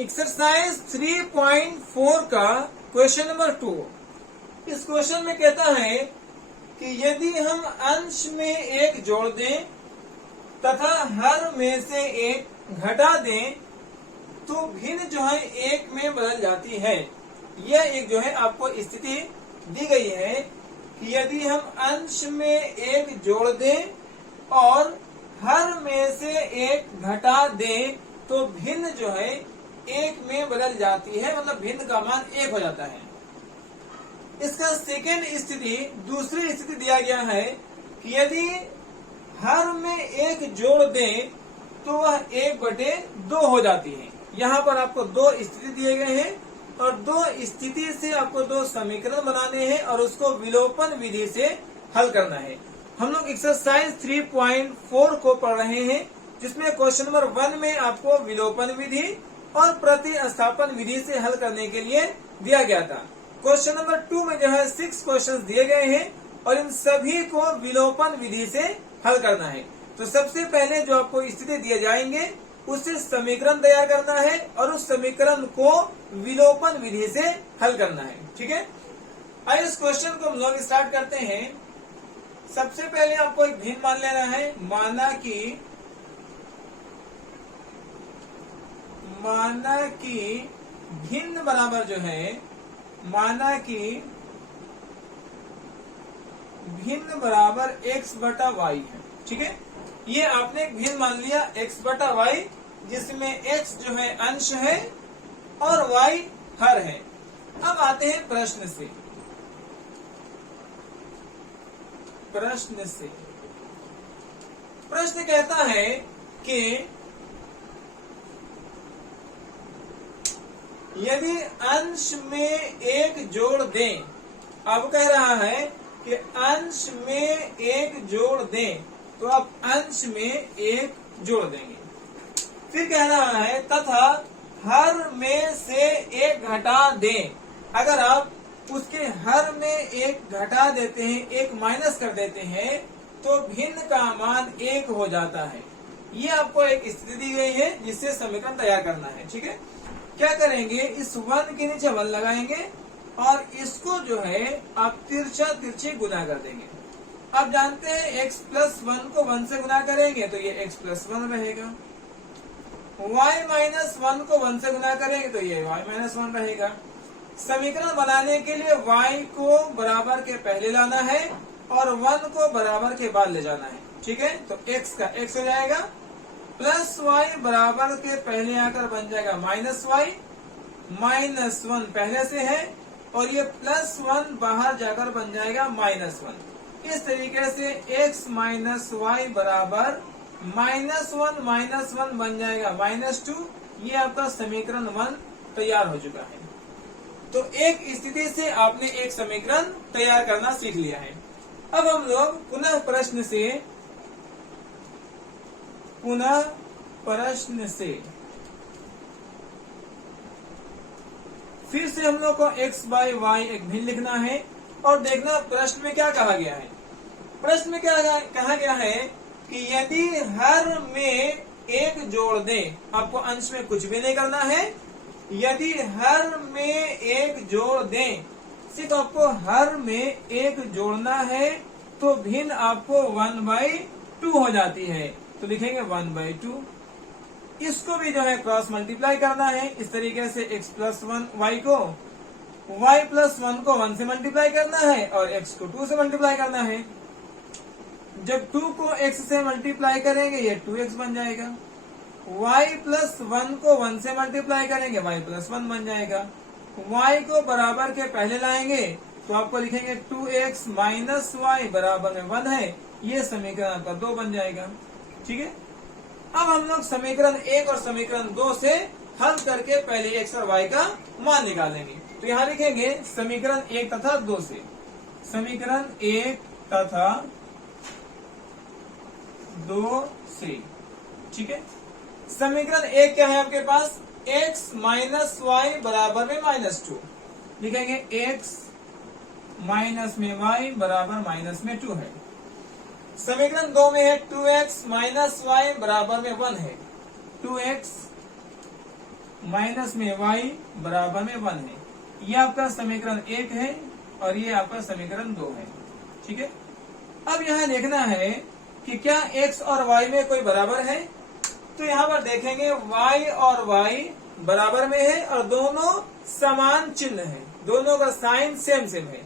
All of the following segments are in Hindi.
एक्सरसाइज 3.4 का क्वेश्चन नंबर 2। इस क्वेश्चन में कहता है कि यदि हम अंश में एक जोड़ दें तथा हर में से एक घटा दें तो भिन्न जो है एक में बदल जाती है। यह एक जो है आपको स्थिति दी गई है कि यदि हम अंश में एक जोड़ दें और हर में से एक घटा दें तो भिन्न जो है एक में बदल जाती है, मतलब भिन्न का मान एक हो जाता है। इसका सेकेंड स्थिति, दूसरी स्थिति दिया गया है कि यदि हर में एक जोड़ दें तो वह 1/2 हो जाती है। यहाँ पर आपको दो स्थिति दिए गए हैं और दो स्थिति से आपको दो समीकरण बनाने हैं और उसको विलोपन विधि से हल करना है। हम लोग एक्सरसाइज 3.4 को पढ़ रहे हैं, जिसमें क्वेश्चन नंबर 1 में आपको विलोपन विधि और प्रतिस्थापन विधि से हल करने के लिए दिया गया था। क्वेश्चन नंबर 2 में जो है 6 क्वेश्चंस दिए गए हैं और इन सभी को विलोपन विधि से हल करना है। तो सबसे पहले जो आपको स्थिति दिए जाएंगे उससे समीकरण तैयार करना है और उस समीकरण को विलोपन विधि से हल करना है। ठीक है, आइए इस क्वेश्चन को हम लोग स्टार्ट करते हैं। सबसे पहले आपको एक भिन्न मान लेना है। माना कि भिन्न बराबर जो है, माना कि भिन्न बराबर x/y है। ठीक है, ये आपने एक भिन्न मान लिया x/y, जिसमें x जो है अंश है और y हर है। अब आते हैं प्रश्न से। प्रश्न कहता है कि यदि अंश में एक जोड़ दें, अब कह रहा है कि अंश में एक जोड़ दें तो आप अंश में एक जोड़ देंगे। फिर कह रहा है तथा हर में से एक घटा दें। अगर आप उसके हर में एक घटा देते हैं, एक माइनस कर देते हैं तो भिन्न का मान 1 हो जाता है। ये आपको एक स्थिति दी गई है जिससे समीकरण तैयार करना है। ठीक है, क्या करेंगे, इस 1 के नीचे 1 लगाएंगे और इसको जो है आप तिरछे गुना कर देंगे। आप जानते हैं x+1 को 1 से गुना करेंगे तो ये x+1 रहेगा। y-1 को 1 से गुना करेंगे तो ये y-1 रहेगा। समीकरण बनाने के लिए y को बराबर के पहले लाना है और 1 को बराबर के बाद ले जाना है। ठीक है, तो x का x हो जाएगा, प्लस y बराबर के पहले आकर बन जाएगा -y, -1 पहले से है और ये +1 बाहर जाकर बन जाएगा -1। इस तरीके से x - y बराबर -1 बन जाएगा -2। ये आपका समीकरण 1 तैयार हो चुका है। तो एक स्थिति से आपने एक समीकरण तैयार करना सीख लिया है। अब हम लोग पुनः प्रश्न से फिर से हम लोग को x/y एक भिन्न लिखना है और देखना प्रश्न में क्या कहा गया है। प्रश्न में क्या कहा गया है कि यदि हर में एक जोड़ दें, आपको अंश में कुछ भी नहीं करना है, यदि हर में एक जोड़ दें, सिर्फ आपको हर में एक जोड़ना है तो भिन्न आपको 1/2 हो जाती है। तो लिखेंगे 1/2। इसको भी जो है क्रॉस मल्टीप्लाई करना है। इस तरीके से x+1 y को y+1 को 1 से मल्टीप्लाई करना है और x को 2 से मल्टीप्लाई करना है। जब 2 को x से मल्टीप्लाई करेंगे ये 2x बन जाएगा। y+1 को 1 से मल्टीप्लाई करेंगे y+1 बन जाएगा। y को बराबर के पहले लाएंगे तो आपको लिखेंगे 2x - y बराबर में 1 है। ये समीकरण आपका 2 बन जाएगा। ठीक है, अब हम लोग समीकरण 1 और समीकरण 2 से हल करके पहले x और y का मान निकालेंगे। तो यहाँ लिखेंगे समीकरण 1 तथा 2 से, समीकरण 1 तथा 2 से। ठीक है, समीकरण 1 क्या है आपके पास, x - y बराबर में -2। लिखेंगे x माइनस में y बराबर -2 है। समीकरण 2 में है 2x - y बराबर में 1 है। 2x माइनस में y बराबर में 1 है। ये आपका समीकरण 1 है और ये आपका समीकरण 2 है। ठीक है, अब यहाँ देखना है कि क्या x और y में कोई बराबर है। तो यहाँ पर देखेंगे y और y बराबर में है और दोनों समान चिन्ह है, दोनों का साइन सेम सेम है।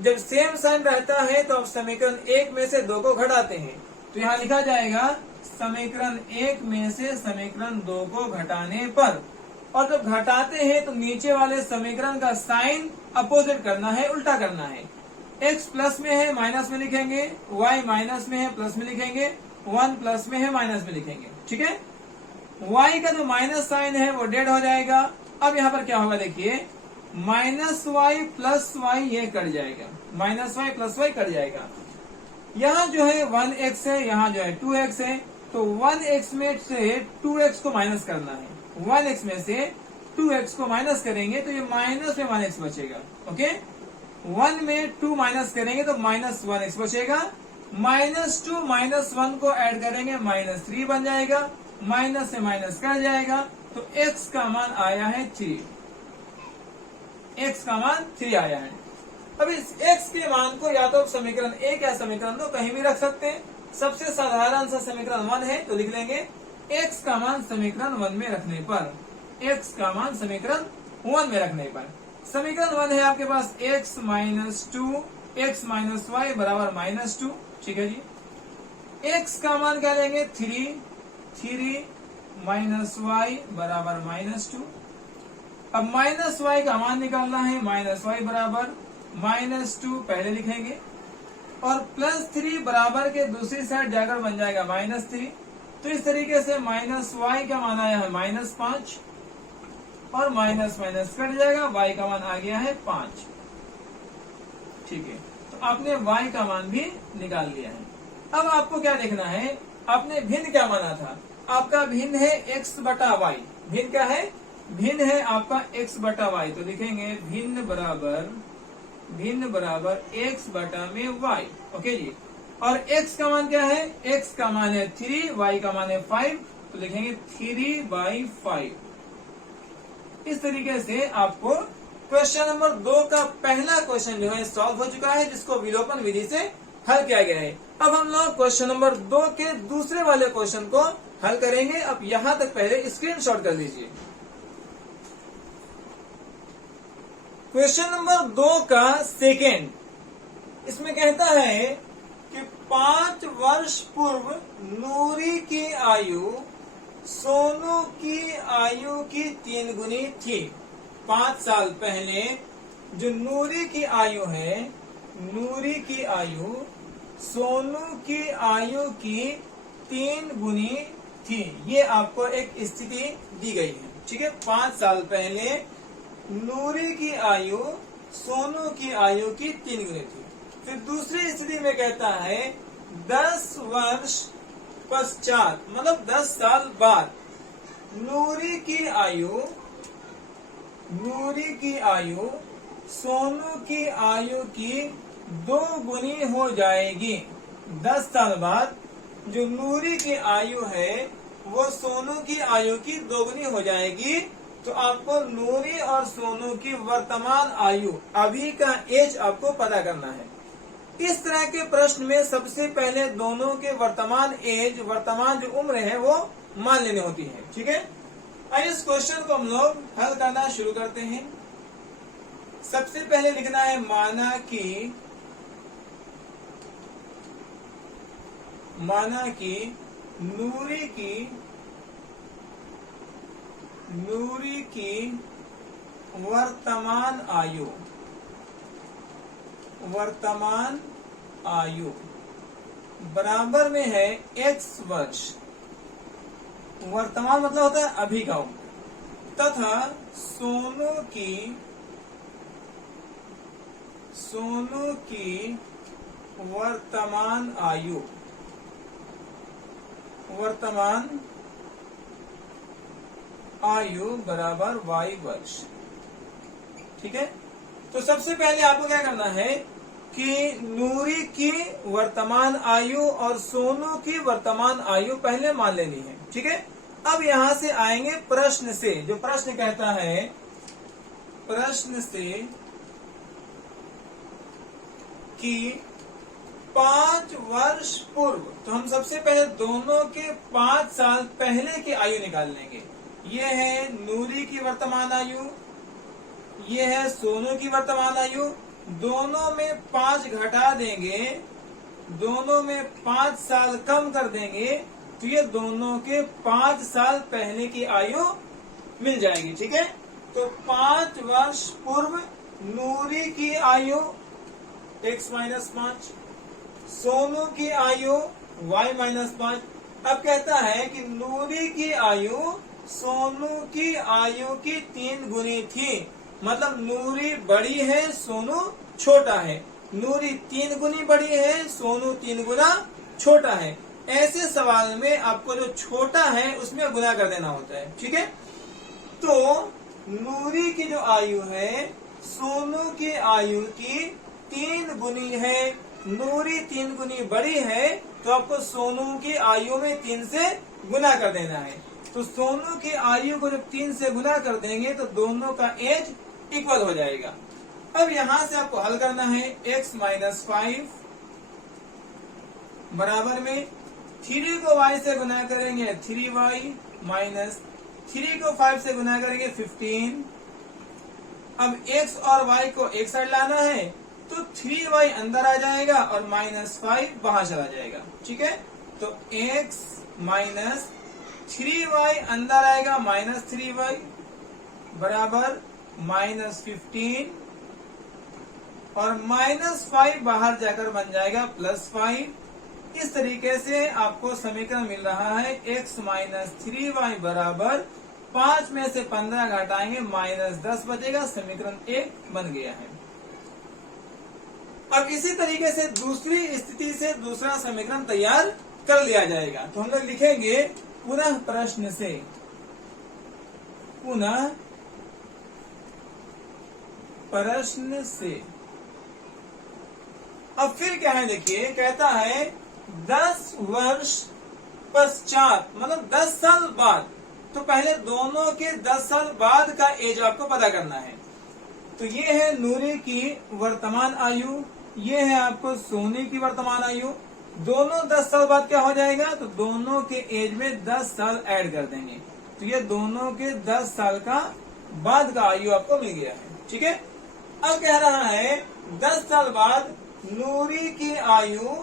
जब सेम साइन रहता है तो आप समीकरण 1 में से 2 को घटाते हैं। तो यहाँ लिखा जाएगा समीकरण 1 में से समीकरण 2 को घटाने पर, और जब घटाते हैं तो नीचे वाले समीकरण का साइन अपोजिट करना है, उल्टा करना है। x प्लस में है माइनस में लिखेंगे, y माइनस में है प्लस में लिखेंगे, 1 प्लस में है माइनस में लिखेंगे। ठीक है, y का जो माइनस साइन है वो डेड हो जाएगा। अब यहाँ पर क्या होगा देखिए, माइनस वाई प्लस वाई ये कट जाएगा, minus Y plus Y cut जाएगा। यहाँ जो है 1x है, यहाँ जो है 2x है, तो 1x में से 2x को माइनस करना है। 1x में से 2x को माइनस करेंगे तो ये माइनस में 1x बचेगा। ओके, 1 में 2 माइनस करेंगे तो माइनस 1x बचेगा। -2 -1 को ऐड करेंगे -3 बन जाएगा, माइनस से माइनस कट जाएगा, तो x का मान आया है 3। x का मान 3 आया है। अब इस x के मान को या तो समीकरण 1 या समीकरण 2 कहीं भी रख सकते हैं। सबसे साधारण सा समीकरण 1 है तो लिख लेंगे x का मान समीकरण 1 में रखने पर, x का मान समीकरण 1 में रखने पर, समीकरण 1 है आपके पास x minus 2 x minus Y बराबर -2। ठीक है जी, x का मान क्या लेंगे 3 माइनस वाई बराबर -2। अब माइनस वाई का मान निकालना है, माइनस वाई बराबर -2 पहले लिखेंगे और +3 बराबर के दूसरी साइड जाकर बन जाएगा -3। तो इस तरीके से माइनस वाई का मान आया है -5 और माइनस माइनस कट जाएगा, वाई का मान आ गया है 5। ठीक है, तो आपने वाई का मान भी निकाल लिया है। अब आपको क्या देखना है, आपने भिन्न क्या माना था। आपका भिन्न है x बटा वाई। भिन्न क्या है, भिन्न है आपका x बटा वाई। तो लिखेंगे भिन्न बराबर x बटा में y। ओके जी, और x का मान क्या है, x का मान है 3, y का मान है 5, तो लिखेंगे 3/5। इस तरीके से आपको क्वेश्चन नंबर 2 का पहला क्वेश्चन जो है सॉल्व हो चुका है, जिसको विलोपन विधि से हल किया गया है। अब हम लोग क्वेश्चन नंबर 2 के दूसरे वाले क्वेश्चन को हल करेंगे। अब यहां तक पहले स्क्रीनशॉट कर लीजिए। क्वेश्चन नंबर 2 का सेकेंड, इसमें कहता है कि 5 वर्ष पूर्व नूरी की आयु सोनू की आयु की 3 गुनी थी। 5 साल पहले जो नूरी की आयु है, नूरी की आयु सोनू की आयु की 3 गुनी थी। ये आपको एक स्थिति दी गई है। ठीक है, 5 साल पहले नूरी की आयु सोनू की आयु की 3 गुनी थी। फिर दूसरी स्थिति में कहता है 10 वर्ष पश्चात, मतलब 10 साल बाद नूरी की आयु सोनू की आयु की 2 गुनी हो जाएगी। 10 साल बाद जो नूरी की आयु है वो सोनू की आयु की 2 गुनी हो जाएगी। तो आपको नूरी और सोनू की वर्तमान आयु, अभी का एज आपको पता करना है। इस तरह के प्रश्न में सबसे पहले दोनों के वर्तमान एज, वर्तमान जो उम्र है वो मान लेनी होती है। ठीक है, आइए इस क्वेश्चन को हम लोग हल करना शुरू करते हैं। सबसे पहले लिखना है माना कि नूरी की वर्तमान आयु बराबर में है x वर्ष। वर्तमान मतलब होता है अभी का उम्र, तथा सोनू की वर्तमान आयु बराबर y वर्ष। ठीक है, तो सबसे पहले आपको क्या करना है कि नूरी की वर्तमान आयु और सोनू की वर्तमान आयु पहले मान लेनी है। ठीक है, अब यहां से आएंगे प्रश्न से। जो प्रश्न कहता है, प्रश्न से कि 5 वर्ष पूर्व, तो हम सबसे पहले दोनों के 5 साल पहले की आयु निकाल लेंगे। ये है नूरी की वर्तमान आयु, ये है सोनू की वर्तमान आयु। दोनों में 5 घटा देंगे, दोनों में 5 साल कम कर देंगे, तो ये दोनों के 5 साल पहले की आयु मिल जाएगी। ठीक है, तो 5 वर्ष पूर्व नूरी की आयु x माइनस 5, सोनू की आयु y माइनस 5। अब कहता है कि नूरी की आयु सोनू की आयु की 3 गुनी थी, मतलब नूरी बड़ी है, सोनू छोटा है। नूरी 3 गुनी बड़ी है, सोनू 3 गुना छोटा है। ऐसे सवाल में आपको जो छोटा है उसमें गुना कर देना होता है। ठीक है, तो नूरी की जो आयु है सोनू की आयु की 3 गुनी है। नूरी 3 गुनी बड़ी है, तो आपको सोनू की आयु में 3 से गुना कर देना है। तो सोनू की आयु को जब 3 से गुना कर देंगे तो दोनों का एज इक्वल हो जाएगा। अब यहां से आपको हल करना है। x माइनस 5 बराबर में 3 को y से गुना करेंगे 3y माइनस 3 को 5 से गुना करेंगे 15। अब x और y को एक साइड लाना है, तो 3y अंदर आ जाएगा और माइनस 5 बाहर चला जाएगा। ठीक है, तो x माइनस 3y अंदर आएगा, माइनस 3y बराबर माइनस 15, और माइनस 5 बाहर जाकर बन जाएगा प्लस 5। इस तरीके से आपको समीकरण मिल रहा है x माइनस 3y बराबर 5 में से 15 घटाएंगे माइनस 10 बचेगा। समीकरण 1 बन गया है। अब इसी तरीके से दूसरी स्थिति से दूसरा समीकरण तैयार कर लिया जाएगा। तो हम लोग लिखेंगे पुनः प्रश्न से, पुनः प्रश्न से। अब फिर क्या है, देखिए कहता है 10 वर्ष पश्चात, मतलब 10 साल बाद। तो पहले दोनों के 10 साल बाद का एज आपको पता करना है। तो ये है नूरी की वर्तमान आयु, ये है आपको सोनी की वर्तमान आयु। दोनों 10 साल बाद क्या हो जाएगा, तो दोनों के एज में 10 साल ऐड कर देंगे, तो ये दोनों के 10 साल का बाद का आयु आपको मिल गया है। ठीक है, अब कह रहा है 10 साल बाद नूरी की आयु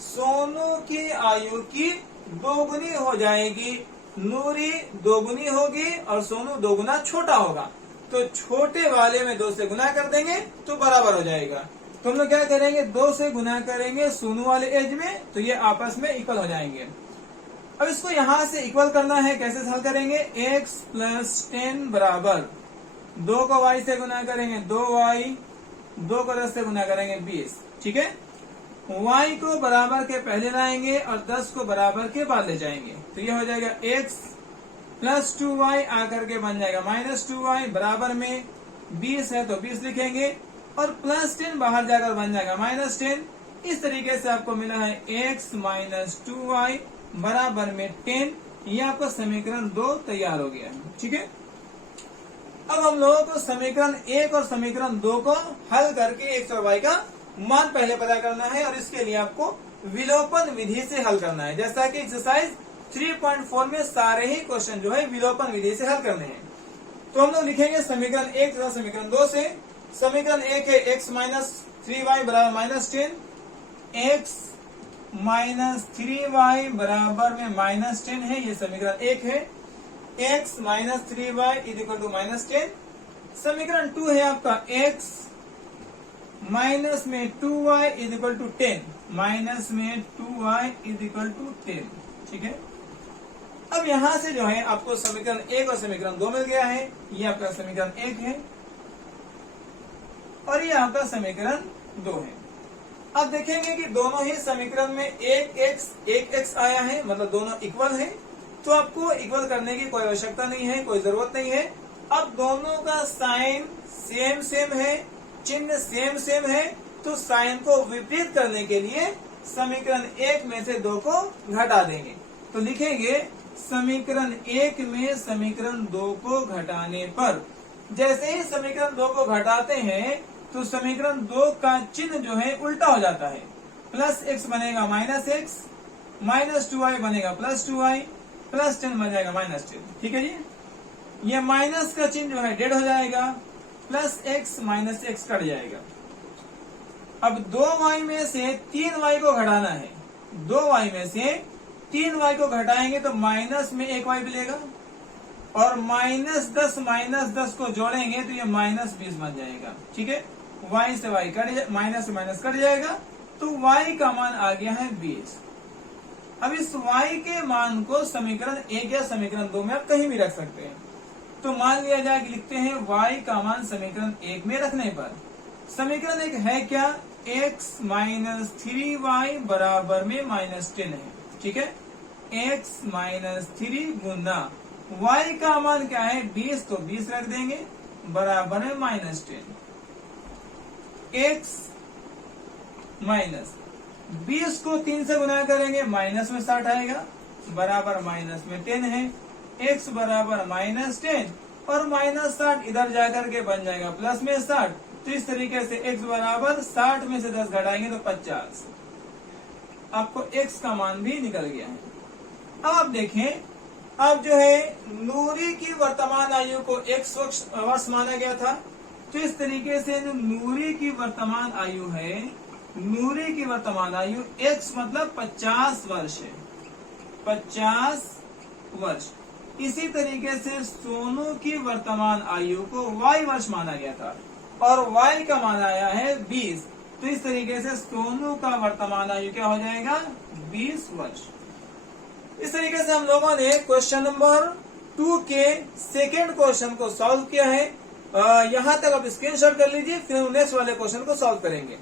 सोनू की आयु की 2 गुनी हो जाएगी। नूरी 2 गुनी होगी और सोनू 2 गुना छोटा होगा, तो छोटे वाले में 2 से गुना कर देंगे तो बराबर हो जाएगा। तो हम लोग क्या करेंगे, 2 से गुना करेंगे सोनू वाले एज में, तो ये आपस में इक्वल हो जाएंगे। अब इसको यहां से इक्वल करना है, कैसे हल करेंगे, x प्लस 10 बराबर 2 को y से गुना करेंगे 2y, 2 को 10 से गुना करेंगे 20। ठीक है, y को बराबर के पहले लाएंगे और 10 को बराबर के बाद ले जाएंगे, तो ये हो जाएगा x प्लस 2y आकर के बन जाएगा माइनस 2y, बराबर में 20 है तो 20 लिखेंगे, और प्लस 10 बाहर जाकर बन जाएगा माइनस 10। इस तरीके से आपको मिला है x माइनस 2y बराबर में 10। ये आपका समीकरण 2 तैयार हो गया है। ठीक है, अब हम लोगों को समीकरण 1 और समीकरण 2 को हल करके x और y का मान पहले पता करना है, और इसके लिए आपको विलोपन विधि से हल करना है। जैसा कि एक्सरसाइज 3.4 में सारे ही क्वेश्चन जो है विलोपन विधि से हल करने हैं। तो हम लोग लिखेंगे समीकरण 1 तथा समीकरण 2 से। समीकरण 1 है x माइनस 3y बराबर माइनस 10, x माइनस 3y बराबर में माइनस 10 है, ये समीकरण 1 है। x minus 3y is equal to minus 10। समीकरण 2 है आपका x माइनस में 2y is equal to 10, minus में 2y इज इक्वल टू 10। ठीक है, अब यहां से जो है आपको समीकरण 1 और समीकरण 2 मिल गया है। ये आपका समीकरण 1 है और ये आपका समीकरण 2 है। अब देखेंगे कि दोनों ही समीकरण में एक x आया है, मतलब दोनों इक्वल है, तो आपको इक्वल करने की कोई आवश्यकता नहीं है, कोई जरूरत नहीं है। अब दोनों का साइन सेम सेम है, चिन्ह सेम सेम है, तो साइन को विपरीत करने के लिए समीकरण 1 में से 2 को घटा देंगे। तो लिखेंगे समीकरण 1 में समीकरण 2 को घटाने पर, जैसे ही समीकरण 2 को घटाते हैं तो समीकरण 2 का चिन्ह जो है उल्टा हो जाता है। प्लस x बनेगा माइनस एक्स, माइनस 2y बनेगा प्लस 2y, प्लस 10 बन जाएगा माइनस 10। ठीक है जी, ये माइनस का चिन्ह जो है डेड हो जाएगा, plus x minus x cut जाएगा। अब 2y में से 3y को घटाना है, 2y में से 3y को घटाएंगे तो माइनस में 1y मिलेगा, और माइनस 10 को जोड़ेंगे तो ये माइनस 20 बन जाएगा। ठीक है, y से y कट, माइनस से माइनस कट जाएगा, तो y का मान आ गया है 20। अब इस y के मान को समीकरण 1 या समीकरण 2 में आप कहीं भी रख सकते हैं। तो मान लिया जाए कि लिखते हैं y का मान समीकरण 1 में रखने पर, समीकरण 1 है क्या, x माइनस 3y बराबर में माइनस 10 है। ठीक है, x माइनस 3 गुना y का मान क्या है 20, तो 20 रख देंगे बराबर है माइनस 10। x माइनस 20 को 3 से गुना करेंगे माइनस में 60 आएगा, बराबर माइनस में 10 है। x बराबर माइनस 10 और माइनस 60 इधर जाकर के बन जाएगा प्लस में 60। तो इस तरीके से x बराबर 60 में से 10 घटाएंगे तो 50। आपको x का मान भी निकल गया है। अब आप देखें, अब जो है नूरी की वर्तमान आयु को x वर्ष माना गया था, तो इस तरीके से जो नूरी की वर्तमान आयु है, नूरी की वर्तमान आयु x मतलब 50 वर्ष है, 50 वर्ष। इसी तरीके से सोनू की वर्तमान आयु को y वर्ष माना गया था और y का मान आया है 20। तो इस तरीके से सोनू का वर्तमान आयु क्या हो जाएगा 20 वर्ष। इस तरीके से हम लोगों ने क्वेश्चन नंबर 2 के सेकेंड क्वेश्चन को सॉल्व किया है। यहाँ तक आप स्क्रीनशॉट कर लीजिए, फिर हम नेक्स्ट वाले क्वेश्चन को सॉल्व करेंगे।